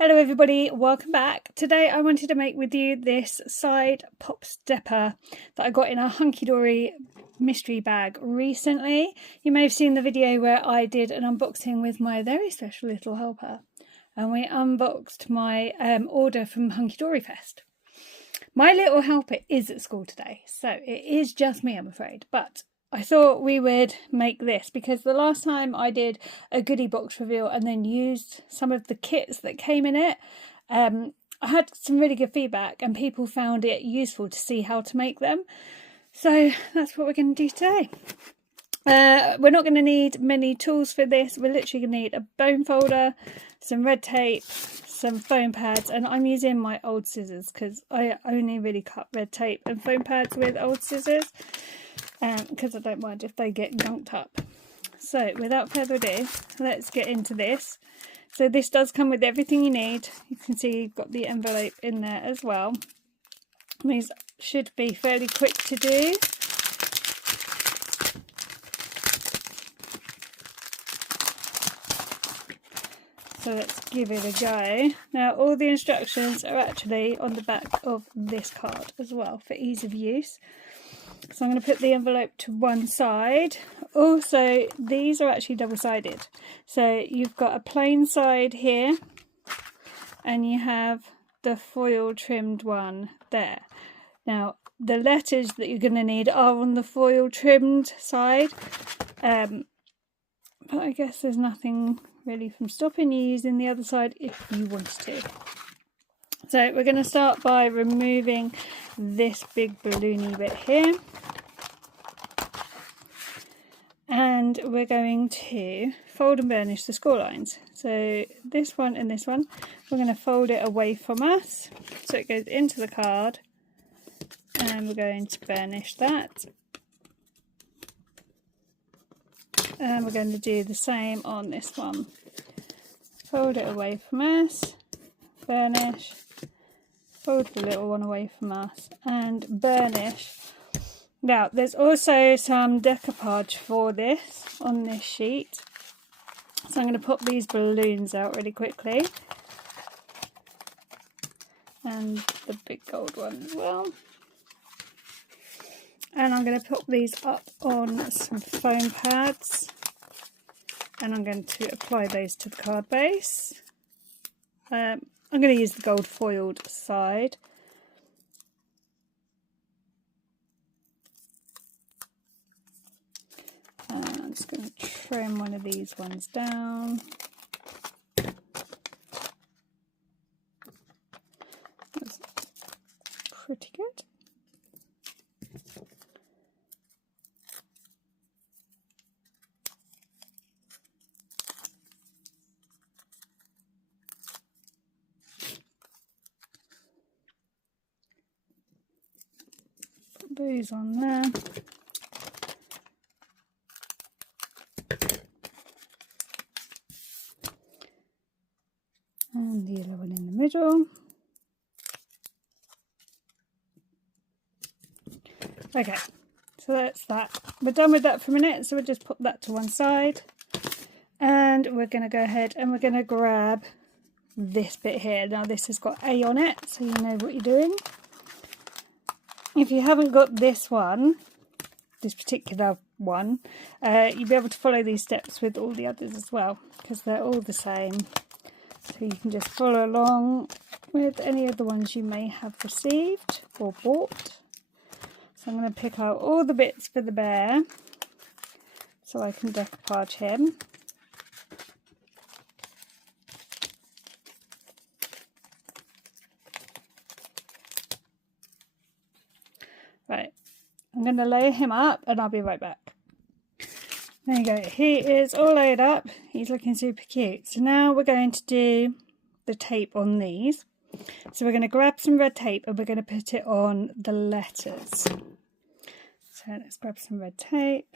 Hello everybody, welcome back. Today I wanted to make with you this side pop stepper that I got in a Hunkydory mystery bag recently. You may have seen the video where I did an unboxing with my very special little helper, and we unboxed my order from Hunkydory Fest. My little helper is at school today, so it is just me, I'm afraid, but I thought we would make this because the last time I did a goodie box reveal and then used some of the kits that came in it, I had some really good feedback and people found it useful to see how to make them. So that's what we're going to do today. We're not going to need many tools for this. We're literally going to need a bone folder, some red tape, some foam pads, and I'm using my old scissors because I only really cut red tape and foam pads with old scissors. Because I don't mind if they get gunked up. So without further ado, let's get into this. So this does come with everything you need. You can see you've got the envelope in there as well. These should be fairly quick to do. So let's give it a go. Now all the instructions are actually on the back of this card as well for ease of use. So I'm going to put the envelope to one side. Also, these are actually double-sided. So you've got a plain side here and you have the foil trimmed one there. Now, the letters that you're going to need are on the foil trimmed side. But I guess there's nothing really from stopping you using the other side if you wanted to. So we're going to start by removing this big balloony bit here. And we're going to fold and burnish the score lines. So this one and this one, we're going to fold it away from us so it goes into the card. And we're going to burnish that. And we're going to do the same on this one. Fold it away from us, burnish. Fold the little one away from us and burnish. Now there's also some decoupage for this on this sheet, so I'm going to pop these balloons out really quickly and the big gold one as well, and I'm going to pop these up on some foam pads and I'm going to apply those to the card base. I'm going to use the gold foiled side. I'm just going to trim one of these ones down. That's pretty good. Those on there. And the yellow one in the middle. Okay, so that's that. We're done with that for a minute, so we'll just put that to one side. And we're going to go ahead and we're going to grab this bit here. Now this has got A on it, so you know what you're doing. If you haven't got this one, this particular one, you'll be able to follow these steps with all the others as well, because they're all the same. So you can just follow along with any of the ones you may have received or bought. So I'm going to pick out all the bits for the bear so I can decoupage him. Right, I'm going to layer him up and I'll be right back. There you go, he is all layered up, he's looking super cute. So now we're going to do the tape on these. So we're going to grab some red tape and we're going to put it on the letters. So let's grab some red tape.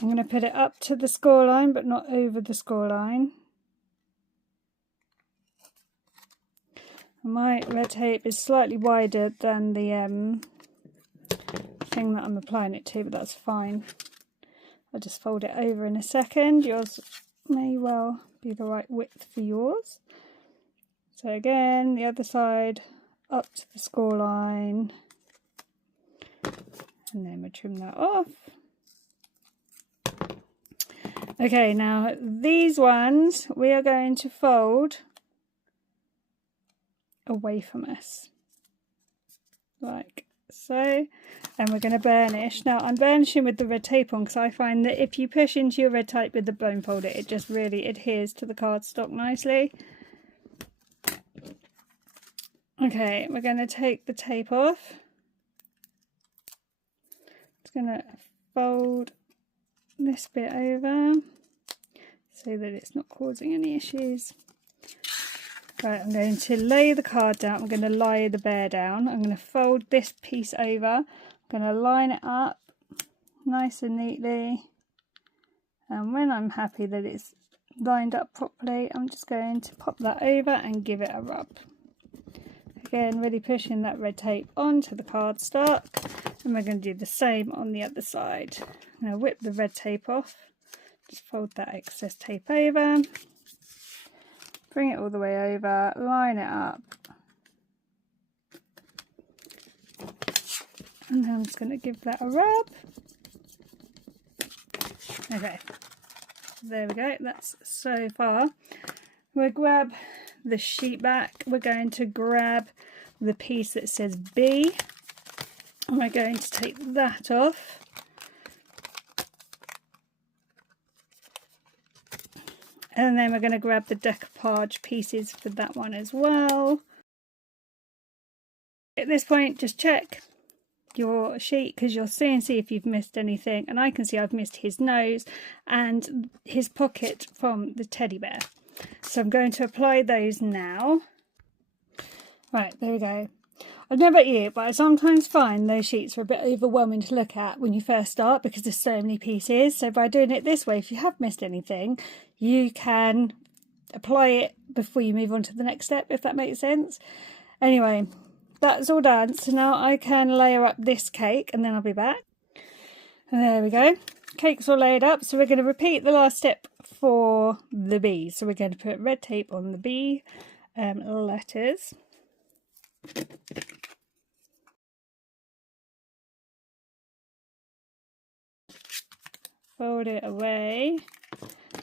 I'm going to put it up to the score line but not over the score line. My red tape is slightly wider than the thing that I'm applying it to, but that's fine. I'll just fold it over in a second. Yours may well be the right width for yours. So again, the other side up to the score line, and then we trim that off. Okay, now these ones we are going to fold away from us, like so, and we're going to burnish. Now I'm burnishing with the red tape on because I find that if you push into your red tape with the bone folder, it just really adheres to the cardstock nicely. Okay, we're going to take the tape off. It's going to fold this bit over so that it's not causing any issues. Right, I'm going to lay the card down. I'm going to lie the bear down. I'm going to fold this piece over. I'm going to line it up nice and neatly. And when I'm happy that it's lined up properly, I'm just going to pop that over and give it a rub. Again, really pushing that red tape onto the cardstock. And we're going to do the same on the other side. I'm going to whip the red tape off. Just fold that excess tape over. Bring it all the way over, line it up. And then I'm just going to give that a rub. Okay, there we go, that's so far. We'll grab the sheet back. We're going to grab the piece that says B. And we're going to take that off. And then we're going to grab the decoupage pieces for that one as well. At this point, just check your sheet because you'll see and see if you've missed anything. And I can see I've missed his nose and his pocket from the teddy bear. So I'm going to apply those now. Right, there we go. I don't know about you, but I sometimes find those sheets are a bit overwhelming to look at when you first start because there's so many pieces. So by doing it this way, if you have missed anything, you can apply it before you move on to the next step, if that makes sense. Anyway, that's all done. So now I can layer up this cake and then I'll be back. And there we go. Cake's all laid up. So we're going to repeat the last step for the B. So we're going to put red tape on the B letters. Fold it away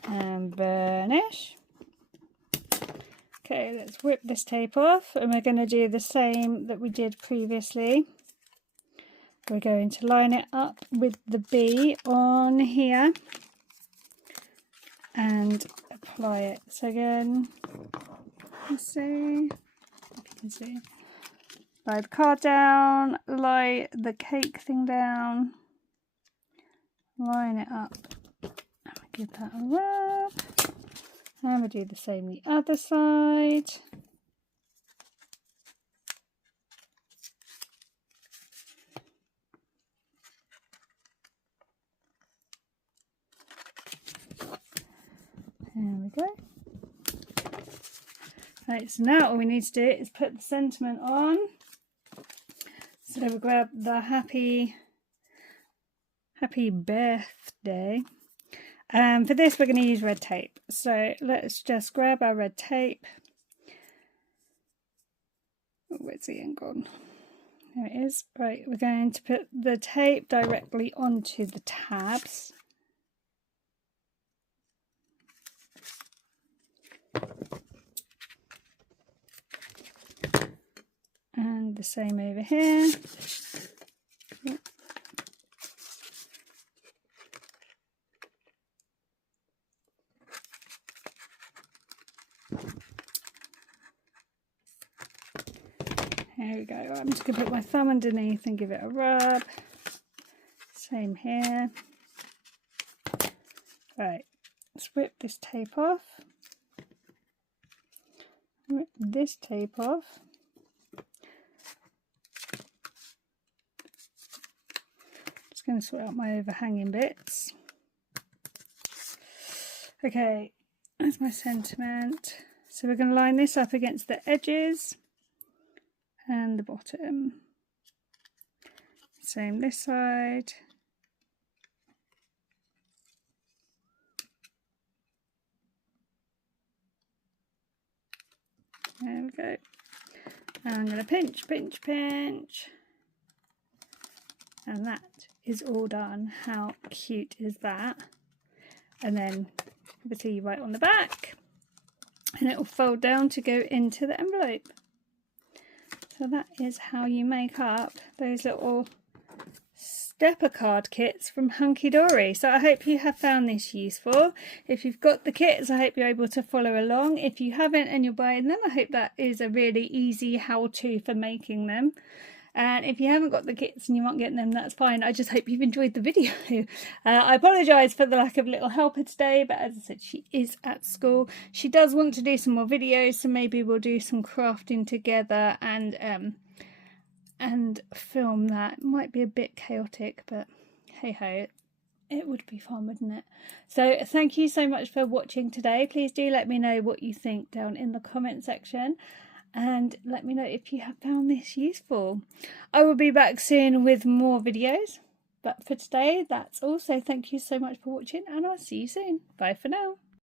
and burnish. Okay, let's whip this tape off and we're going to do the same that we did previously. We're going to line it up with the B on here and apply it. So again, let's see if you can see. Lie the card down, lie the cake thing down. Line it up and give that a rub, and we'll do the same the other side. There we go. Right, so now all we need to do is put the sentiment on. So we'll grab the happy birthday. For this we're going to use red tape. So let's just grab our red tape. Oh, where's the ink gone? There it is. Right, we're going to put the tape directly onto the tabs. And the same over here. There we go. I'm just going to put my thumb underneath and give it a rub. Same here. Right, let's whip this tape off. Whip this tape off. Just going to sort out my overhanging bits. Okay, that's my sentiment. So we're going to line this up against the edges and the bottom. Same this side. There we go. And I'm going to pinch, pinch, pinch. And that is all done. How cute is that? And then obviously you write on the back and it will fold down to go into the envelope. So that is how you make up those little stepper card kits from Hunkydory. So I hope you have found this useful. If you've got the kits, I hope you're able to follow along. If you haven't and you're buying them, I hope that is a really easy how-to for making them. And if you haven't got the kits and you aren't getting them, that's fine. I just hope you've enjoyed the video. I apologise for the lack of little helper today, but as I said, she is at school. She does want to do some more videos, so maybe we'll do some crafting together and film that. It might be a bit chaotic, but hey ho, it would be fun, wouldn't it? So thank you so much for watching today. Please do let me know what you think down in the comment section. And let me know if you have found this useful. I will be back soon with more videos. But for today, that's all. So thank you so much for watching and I'll see you soon. Bye for now.